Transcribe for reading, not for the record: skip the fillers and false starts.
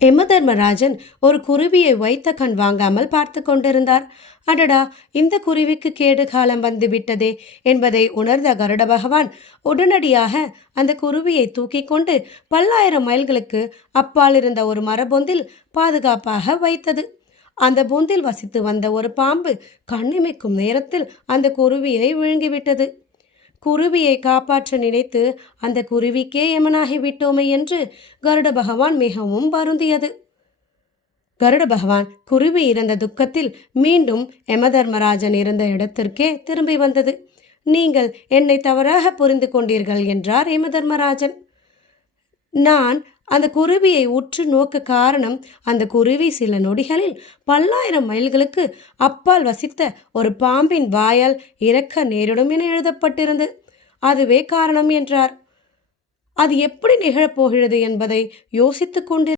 யமதர்மராஜன் ஒரு குருவியை வைத்த கண் வாங்காமல் பார்த்து கொண்டிருந்தார். அடடா, இந்த குருவிக்கு கேடு காலம் வந்து விட்டதே என்பதை உணர்ந்த கருட பகவான் உடனடியாக அந்த குருவியை தூக்கி கொண்டு பல்லாயிரம் மைல்களுக்கு அப்பால் இருந்த ஒரு மரபொந்தில் பாதுகாப்பாக வைத்தது. அந்த பொந்தில் வசித்து வந்த ஒரு பாம்பு கண்ணிமைக்கும் நேரத்தில் அந்த குருவியை விழுங்கிவிட்டது. குருவியை காப்பாற்ற நினைத்து அந்த குருவிக்கே யமனாகி விட்டோமே என்று கருட பகவான் மிகவும் வருந்தியது. கருட பகவான் குருவி இறந்த துக்கத்தில் மீண்டும் யமதர்மராஜன் இருந்த இடத்திற்கே திரும்பி வந்தது. நீங்கள் என்னை தவறாக புரிந்து கொண்டீர்கள் என்றார் யமதர்மராஜன். நான் அந்த குருவியை உற்று நோக்க காரணம், அந்த குருவி சில நொடிகளில் பல்லாயிரம் மைல்களுக்கு அப்பால் வசித்த ஒரு பாம்பின் வாயால் இறக்க நேரிடும் என எழுதப்பட்டிருந்து. அதுவே காரணம் என்றார். அது எப்படி நிகழப்போகிறது என்பதை யோசித்துக் கொண்டு